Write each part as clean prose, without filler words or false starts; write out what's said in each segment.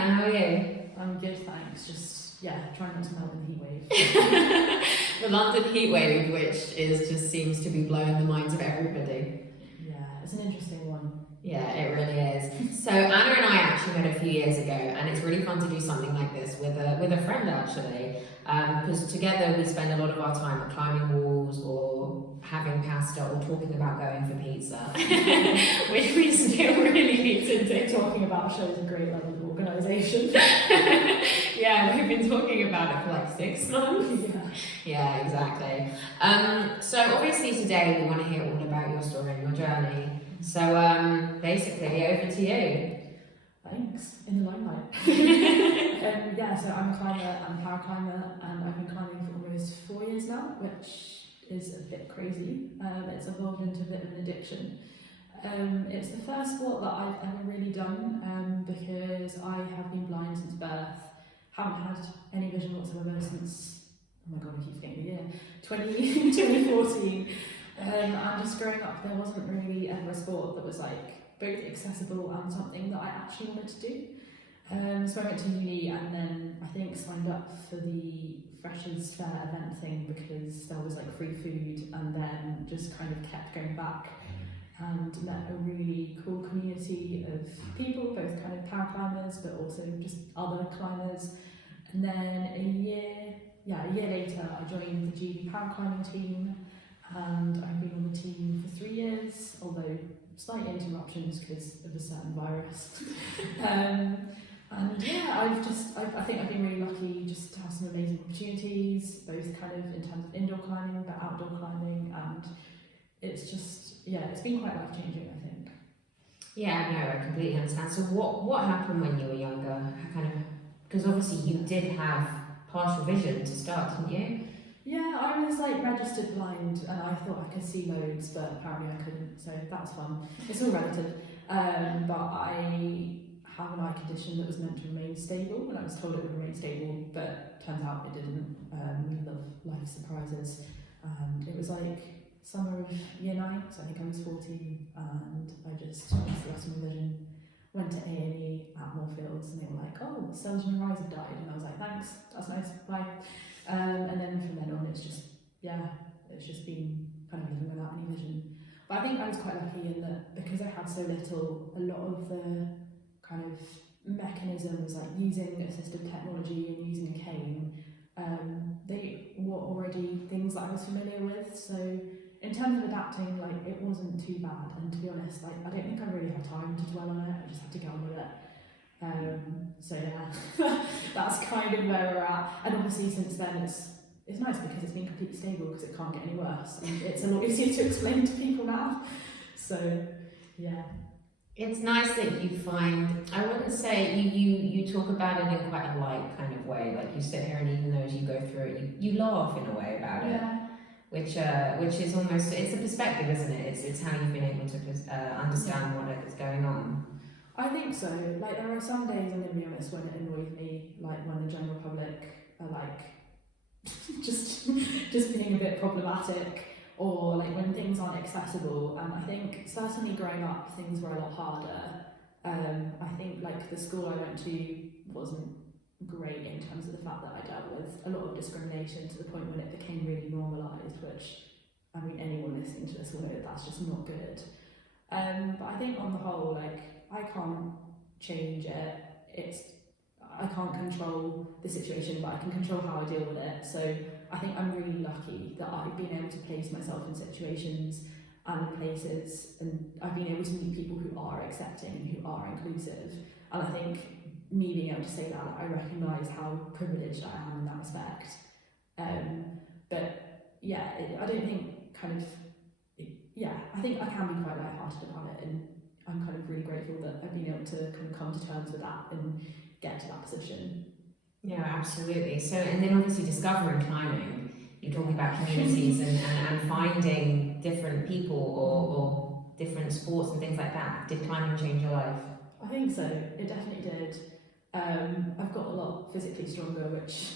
Anna, how are you? I'm good, thanks. Just, trying not to melt in the heat wave. The London heat wave, which just seems to be blowing the minds of everybody. Yeah, it's an interesting one. Yeah, it really is. So Anna and I actually met a few years ago, and it's really fun to do something like this with a friend actually, because together we spend a lot of our time climbing walls or having pasta or talking about going for pizza, which we still really need to do. Talking about shows a great level of organisation. Yeah, we've been talking about it for like 6 months. Yeah, exactly. So obviously today we want to hear all about your story and your journey. So basically, over to you. Thanks. In the limelight. So I'm a climber and paraclimber, and I've been climbing for almost 4 years now, which is a bit crazy. It's evolved into a bit of an addiction. It's the first sport that I've ever really done because I have been blind since birth, haven't had any vision whatsoever since, oh my god, I keep forgetting the year, 2014. And just growing up, there wasn't really ever a sport that was like both accessible and something that I actually wanted to do. So I went to uni and then I think signed up for the Freshers Fair event thing because there was like free food, and then just kind of kept going back and met a really cool community of people, both kind of paraclimbers but also just other climbers. And then a year later I joined the GB paraclimbing team, and I've been on the team for 3 years, although slight interruptions because of a certain virus. I think I've been really lucky just to have some amazing opportunities, both kind of in terms of indoor climbing but outdoor climbing, and it's just, it's been quite life-changing, I think. Yeah, no, I completely understand. So what happened when you were younger? Because obviously you did have partial vision to start, didn't you? Yeah, I was like registered blind and I thought I could see loads, but apparently I couldn't, so that was fun. It's all relative. But I have an eye condition that was meant to remain stable, and I was told it would remain stable, but turns out it didn't. We love life surprises. And it was like summer of year 9, so I think I was 14, and I just lost my vision. Went to A&E at Moorfields, and they were like, oh, the cells in your eyes have died. And I was like, thanks, that's nice, bye. And then from then on, it's just been kind of living without any vision. But I think I was quite lucky in that because I had so little, a lot of the kind of mechanisms like using assistive technology and using a cane, they were already things that I was familiar with. So in terms of adapting, like, it wasn't too bad. And to be honest, like, I don't think I really had time to dwell on it. I just had to get on with it. That's kind of where we're at. And obviously since then it's nice because it's been completely stable because it can't get any worse. And it's a lot easier to explain to people now. So, yeah. It's nice that you find, I wouldn't say, you talk about it in quite a light kind of way, like you sit here and even though as you go through it, you laugh in a way about it. Which is almost, it's a perspective, isn't it? It's how you've been able to understand what is going on. I think so. Like, there are some days, I'm going to be honest, when it annoys me, like when the general public are like just being a bit problematic, or like when things aren't accessible. And I think certainly growing up, things were a lot harder. I think like the school I went to wasn't great in terms of the fact that I dealt with a lot of discrimination to the point when it became really normalised, which, I mean, anyone listening to this will know that that's just not good. But I think on the whole, like, I can't change it. I can't control the situation, but I can control how I deal with it. So I think I'm really lucky that I've been able to place myself in situations and places, and I've been able to meet people who are accepting, who are inclusive. And I think me being able to say that, I recognise how privileged I am in that respect. I don't think I think I can be quite lighthearted about it, and I'm kind of really grateful that I've been able to kind of come to terms with that and get to that position. Yeah, absolutely. So, and then obviously discovering climbing, you're talking about communities and finding different people or different sports and things like that. Did climbing change your life? I think so. It definitely did. I've got a lot physically stronger, which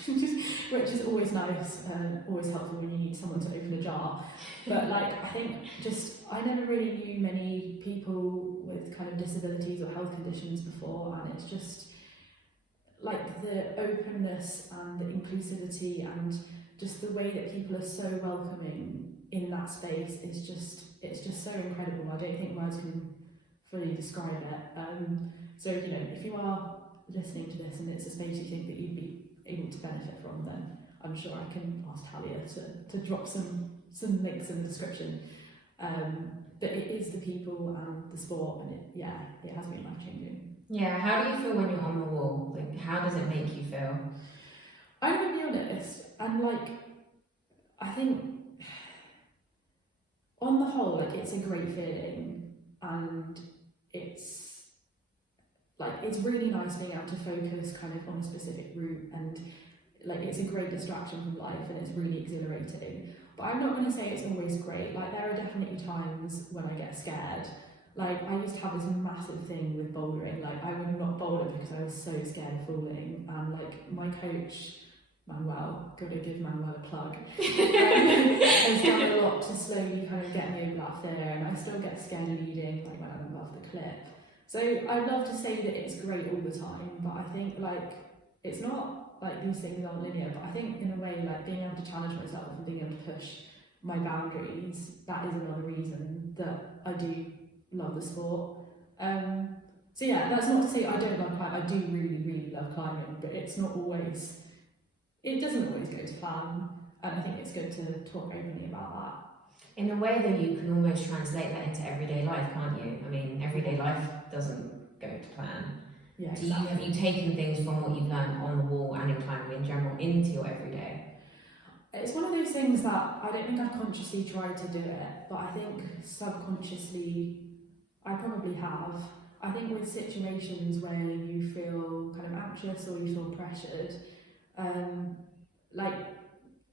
is always nice and always helpful when you need someone to open a jar. But like, I think I never really knew many people with kind of disabilities or health conditions before, and like the openness and the inclusivity and just the way that people are so welcoming in that space is just, it's just so incredible. I don't think words can fully describe it. So, you know, if you are listening to this and it's a space you think that you'd be able to benefit from, then I'm sure I can ask Talia to drop some links in the description. But it is the people and the sport, and it has been life-changing. Yeah, how do you feel when you're on the wall? Like, how does it make you feel? I'm going to be honest, and like, I think on the whole, like, it's a great feeling, and it's like, it's really nice being able to focus kind of on a specific route, and like, it's a great distraction from life, and it's really exhilarating. But I'm not going to say it's always great. Like, there are definitely times when I get scared. Like, I used to have this massive thing with bouldering. Like, I would not boulder because I was so scared of falling. And like, my coach, Manuel, gotta give Manuel a plug, has done a lot to slowly kind of get me over that fear. And I still get scared leading, like when I'm above the cliff. So I'd love to say that it's great all the time, but I think like, it's not like these things aren't linear, but I think in a way, like, being able to challenge myself and being able to push my boundaries, that is another reason that I do love the sport. So yeah, that's not to say I don't love climbing. I do really, really love climbing, but it's not always, it doesn't always go to plan, and I think it's good to talk openly about that. In a way that you can almost translate that into everyday life, can't you? I mean, everyday life doesn't go to plan. Yeah, exactly. Have you taken things from what you've learned on the wall and in climbing in general into your everyday? It's one of those things that I don't think I've consciously tried to do it, but I think subconsciously I probably have. I think with situations where you feel kind of anxious or you feel pressured, like,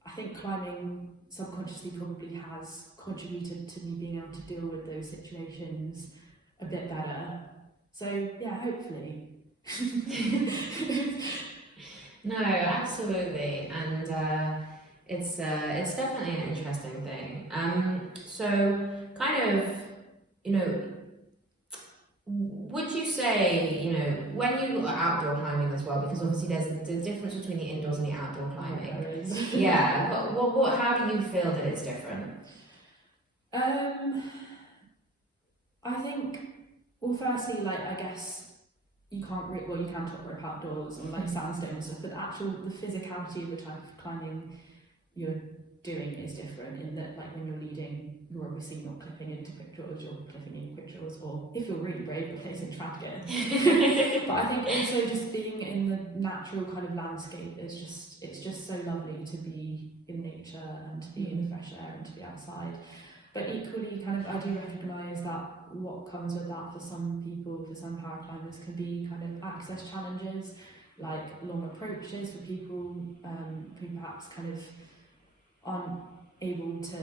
I think climbing subconsciously probably has contributed to me being able to deal with those situations a bit better. So yeah, hopefully. No, absolutely, and it's definitely an interesting thing. So kind of, you know, would you say, you know, when you are outdoor climbing as well, because obviously there's the difference between the indoors and the outdoor climbing. Yeah. What? How do you feel that it's different? I think, well, firstly, like, I guess you can't you can top rope outdoors on like sandstone and stuff, but the physicality of the type of climbing you're doing is different in that, like, when you're leading, you're obviously not clipping into quick draws, you're clipping in quick draws, or if you're really brave, you're placing trap gear. But I think also just being in the natural kind of landscape is just, it's just so lovely to be in nature and to be in the fresh air and to be outside. But equally, kind of, I do recognise that what comes with that for some people, for some power climbers, can be kind of access challenges, like long approaches for people who perhaps kind of aren't able to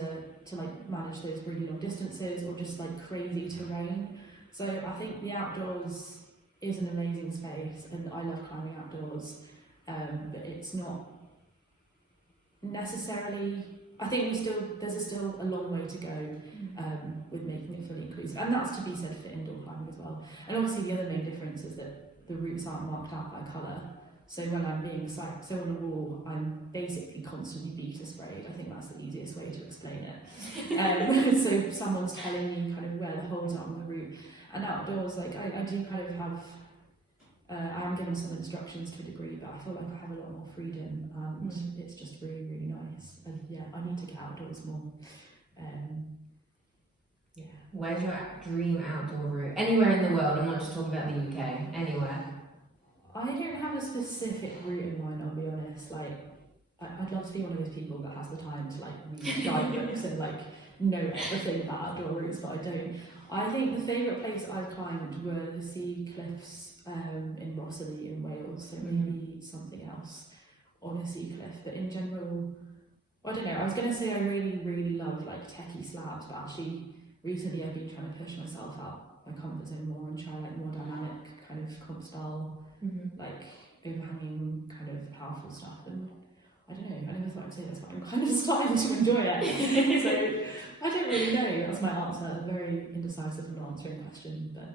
like manage those really long distances, or just like crazy terrain. So I think the outdoors is an amazing space, and I love climbing outdoors, but it's not necessarily, I think there's still a long way to go with making it fully inclusive, and that's to be said for indoor climbing as well. And obviously the other main difference is that the routes aren't marked out by colour. So when I'm being so on the wall, I'm basically constantly beta sprayed. I think that's the easiest way to explain it. So someone's telling me kind of where the holes are on the route. And outdoors, like, I do kind of have, I am given some instructions to a degree, but I feel like I have a lot more freedom, and it's just really, really nice. And yeah, I need to get outdoors more. Yeah. Where's your dream outdoor route? Anywhere in the world, I'm not just talking about the UK, anywhere. I don't have a specific route in mind, I'll be honest. Like, I'd love to be one of those people that has the time to like read guidebooks and like know everything about outdoor routes, but I don't. I think the favourite place I've climbed were the sea cliffs in Rossley in Wales, so maybe something else on a sea cliff. But in general, I don't know, I was going to say I really, really love like techie slabs, but actually recently I've been trying to push myself out my comfort zone more and try like more dynamic kind of comp style, like overhanging kind of powerful stuff. And I don't know, I never thought I'd say this, but I'm kind of starting to enjoy it. So I don't really know, that's my answer. Very indecisive and not answering a question, but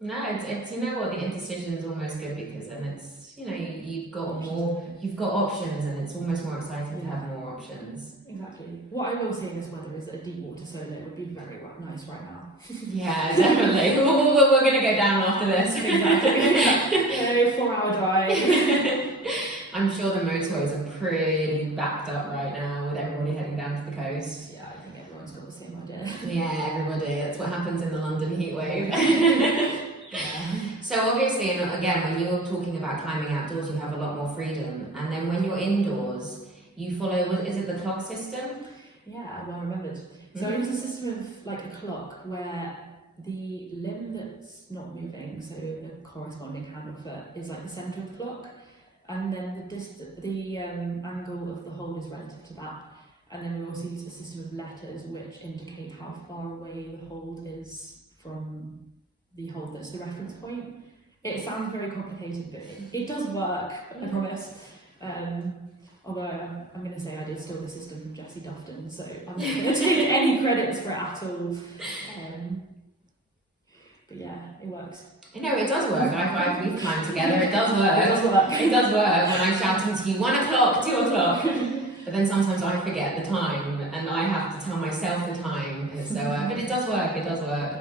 No, it's you know what, the indecision is almost good because then it's, you know, you've got options and it's almost more exciting to have more options. Exactly. What I will say in this weather is that a deep water solo would be very nice right now. Yeah, definitely. We're going to go down after this. Exactly. 4-hour drive. I'm sure the motorways are pretty backed up right now with everybody heading down to the coast. Yeah, I think everyone's got the same idea. Yeah, everybody. That's what happens in the London heat wave. So obviously, and again, when you're talking about climbing outdoors, you have a lot more freedom. And then when you're indoors, you follow, is it the clock system? Yeah, well remembered. So I use a system of like a clock where the limb that's not moving, so the corresponding handle foot, is like the centre of the clock, and then the angle of the hold is relative to that. And then we also use a system of letters which indicate how far away the hold is from the hold that's the reference point. It sounds very complicated, but it does work, I promise. Although I'm going to say I did steal the system from Jessie Dufton, so I'm not going to take any credits for it at all. But yeah, it works. You know, it does work. We've climbed together. It does work. It does work. It does work when I'm shouting to you 1 o'clock, 2 o'clock. But then sometimes I forget the time and I have to tell myself the time. So, but it does work. It does work.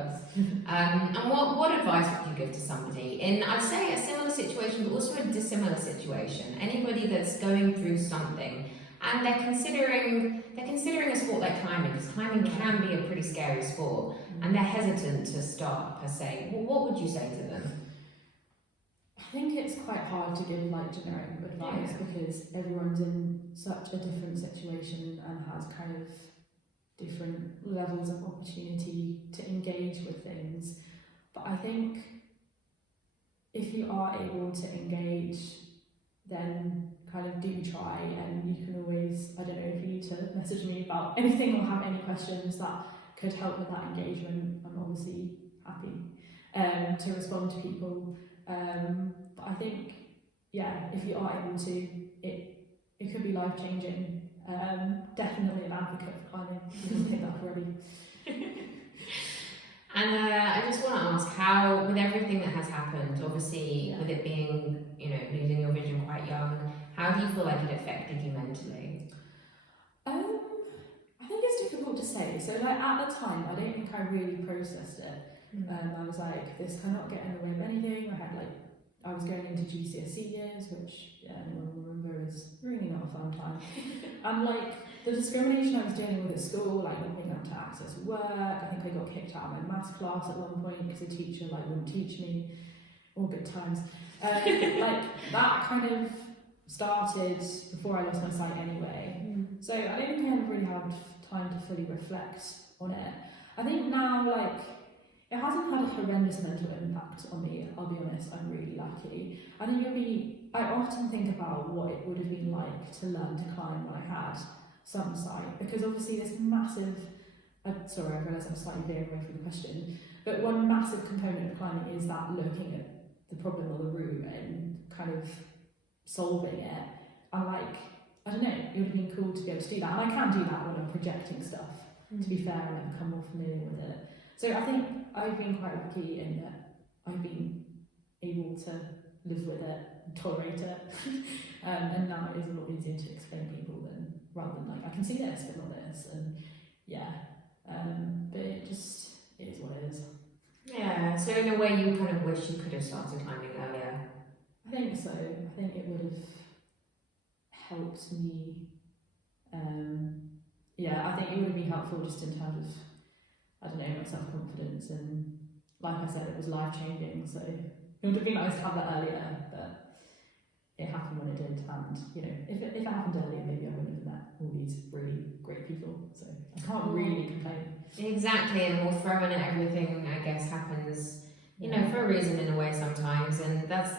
And what advice would you give to somebody in, I'd say, a similar situation, but also a dissimilar situation? Anybody that's going through something and they're considering a sport like climbing, because climbing can be a pretty scary sport, and they're hesitant to start per se. Well, what would you say to them? I think it's quite hard to give like generic advice because everyone's in such a different situation and has kind of different levels of opportunity to engage with things. But I think if you are able to engage, then kind of do try, and you can always, I don't know, if you need to message me about anything or have any questions that could help with that engagement, I'm obviously happy to respond to people. But I think, yeah, if you are able to, it could be life-changing. Definitely an advocate for climbing. You can pick that up already. And I just want to ask, how, with everything that has happened, obviously with it being, you know, losing your vision quite young, how do you feel like it affected you mentally? I think it's difficult to say. So like at the time, I don't think I really processed it. I was like, this cannot get in the way of anything. I was going into GCSE years, which anyone will remember is really not a fun time. And like the discrimination I was dealing with at school, like not being able to access work. I think I got kicked out of my maths class at one point because the teacher like wouldn't teach me. All good times. Like that kind of started before I lost my sight anyway. So I don't think I ever really had time to fully reflect on it. I think now, like, it hasn't had a horrendous mental impact on me, I'll be honest. I'm really lucky. I think I often think about what it would have been like to learn to climb when I had some sight, because obviously this massive, sorry, I realise I'm slightly veering away from the question, but one massive component of climbing is that looking at the problem or the route and kind of solving it. And like, I don't know, it would have been cool to be able to do that. And I can do that when I'm projecting stuff, to be fair, and I've become more familiar with it. So I think I've been quite lucky in that I've been able to live with it, tolerate it, and now it is a lot easier to explain to people than rather than like, I can see this but not this, and yeah, but it just is what it is. Yeah, so in a way you kind of wish you could have started climbing earlier. I think so. I think it would have helped me. Yeah, I think it would have been helpful just in terms of, I don't know, my self-confidence, and like I said, it was life-changing, so it would have been nice to have that earlier, but it happened when it did, and you know, if it happened earlier, maybe I wouldn't have met all these really great people, so I can't really complain. Exactly, and we'll throw in everything, I guess, happens, you know, for a reason in a way sometimes, and that's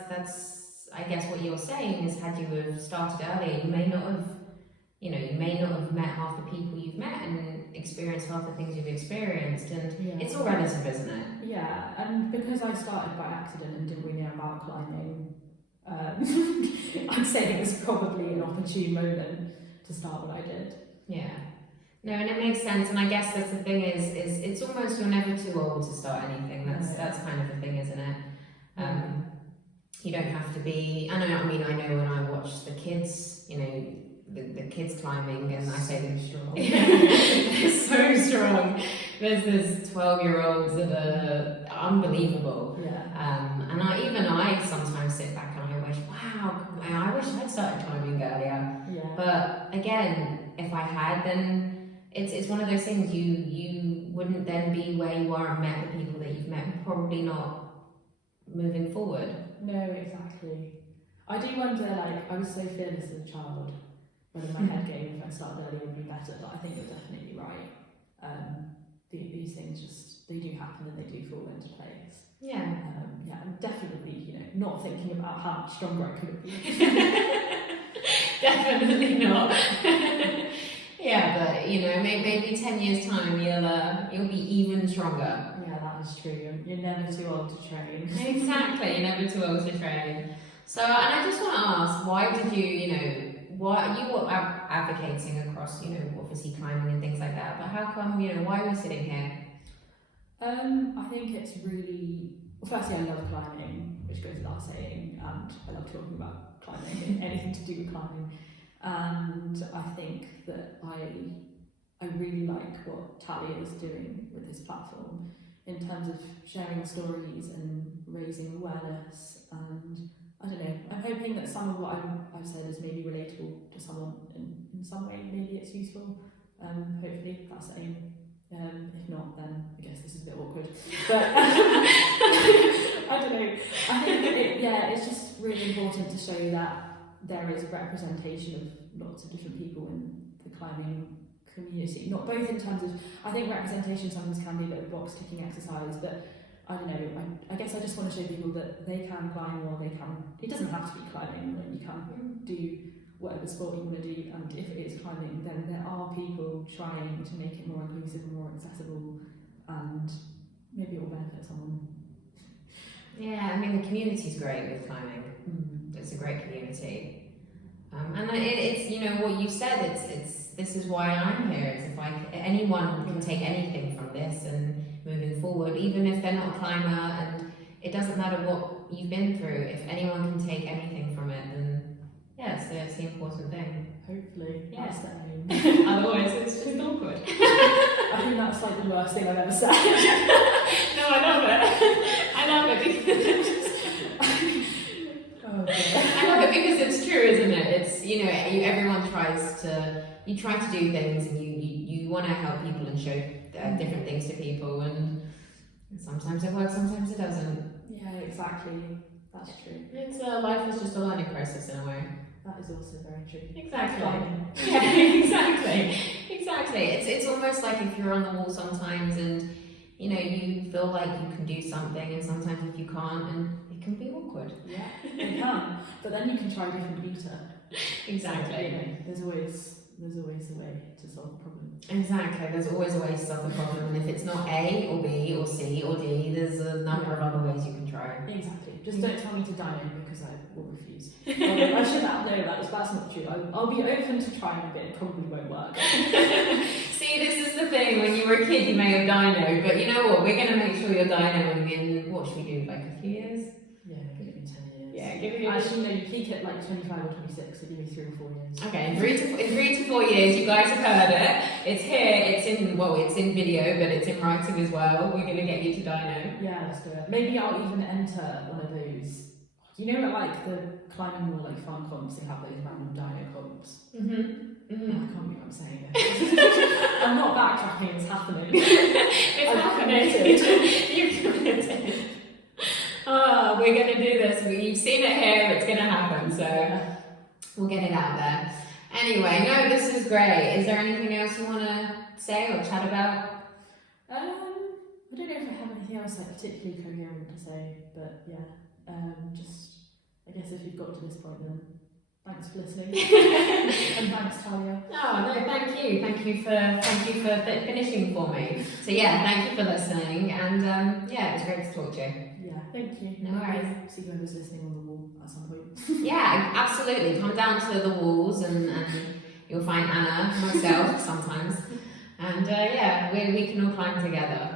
I guess what you're saying is, had you have started earlier, you may not have met half the people you've met and experienced half the things you've experienced, and it's all relative, isn't it? Yeah, and because I started by accident and didn't really know about climbing, I'd say it was probably an opportune moment to start what I did. Yeah. No, and it makes sense, and I guess that's the thing is it's almost you're never too old to start anything. That's kind of the thing, isn't it? You don't have to be. I know. I mean, I know when I watch the kids, you know, the kids climbing, and I say they're strong. They're so strong. There's 12-year-olds that are unbelievable. Yeah. And I sometimes sit back and I wish, wow, I wish I'd started climbing earlier. Yeah. But again, if I had, then it's one of those things. You wouldn't then be where you are and met the people that you've met. Probably not moving forward. No, exactly. I do wonder, like, I was so fearless as a child, whether my head game, if I started earlier, would be better, but I think you're definitely right. These things just, they do happen and they do fall into place. Yeah. Yeah, and definitely, you know, not thinking about how much stronger I could have been. Definitely not. Yeah, but, you know, maybe 10 years' time, you'll be even stronger. Yeah, that is true. You're never too old to train. Exactly, you're never too old to train. So, and I just want to ask, why did why you were advocating across, you know, obviously climbing and things like that, but how come, you know, why are we sitting here? I think it's really, well, firstly, I love climbing, which goes without saying, and I love talking about climbing, anything to do with climbing. And I think that I really like what Talia is doing with this platform in terms of sharing stories and raising awareness. And I don't know, I'm hoping that some of what I've said is maybe relatable to someone in some way. Maybe it's useful. Hopefully that's the aim. If not, then I guess this is a bit awkward. But I don't know. I think it's just really important to show that there is a representation of lots of different people in the climbing community. Not both in terms of, I think representation sometimes can be a bit of a box ticking exercise, but I don't know, I guess I just want to show people that they can climb, or they can, it doesn't have to be climbing, like you can do whatever sport you want to do, and if it is climbing, then there are people trying to make it more inclusive and more accessible, and maybe it will benefit someone. Yeah, I mean, the community's great with climbing. It's a great community. And it's, you know, what you said, this is why I'm here. It's anyone can take anything from this and moving forward, even if they're not a climber, and it doesn't matter what you've been through, if anyone can take anything from it, then yes, that's the important thing. Hopefully, yeah. That's the aim. Otherwise it's just awkward. I think that's like the worst thing I've ever said. No, I love it. I love it because I love it because it's true, isn't it? It's, you know, everyone tries to do things, and you want to help people and show different things to people, and sometimes it works, sometimes it doesn't. Yeah, exactly. That's true. It's life is just a learning process in a way. That is also very true. Exactly. Yeah, exactly. It's almost like if you're on the wall sometimes, and you know you feel like you can do something, and sometimes if you can't, and it can be awkward. Yeah, it can. But then you can try a different beta. Exactly. So, you know, there's always a way to solve a problem. Exactly. There's always a way to solve a problem, and if it's not A or B or C or D, there's a number of other ways you can try. Exactly. Just don't tell me to dino because I will refuse. I should not know that. That's not true. I'll be open to trying a bit. It probably won't work. See, this is the thing. When you were a kid, you may have dino, but you know what? We're going to make sure you're dinoing in, what should we do, like a few years? Yeah, give me 10 years. Yeah, give me. Actually, no, you peak at like 25 or 26, so give me 3 or 4 years. Okay, in 3 to 4 years, you guys have heard it. It's here. It's in video, but it's in writing as well. We're going to get you to dino. Yeah, let's do it. Maybe I'll even enter one of those. You know, like the climbing wall, like fun comps, they have those random dino comps. Oh, I can't believe I'm saying it. I'm not backtracking, it's happening. It's happening. You've committed. Oh, we're going to do this. You've seen it here, it's going to happen, so we'll get it out there. Anyway, no, this is great. Is there anything else you want to say or chat about? I don't know if I have anything else like particularly coherent to say, but yeah, just I guess if you've got to this point, then thanks for listening, and thanks Talia. Oh no, thank you for finishing for me. So yeah, thank you for listening, and yeah, it was great to talk to you. Yeah, thank you. No worries. See whoever's listening on the wall at some point. Yeah, absolutely. Come down to the walls, and you'll find Anna, myself sometimes. And yeah, we can all climb together.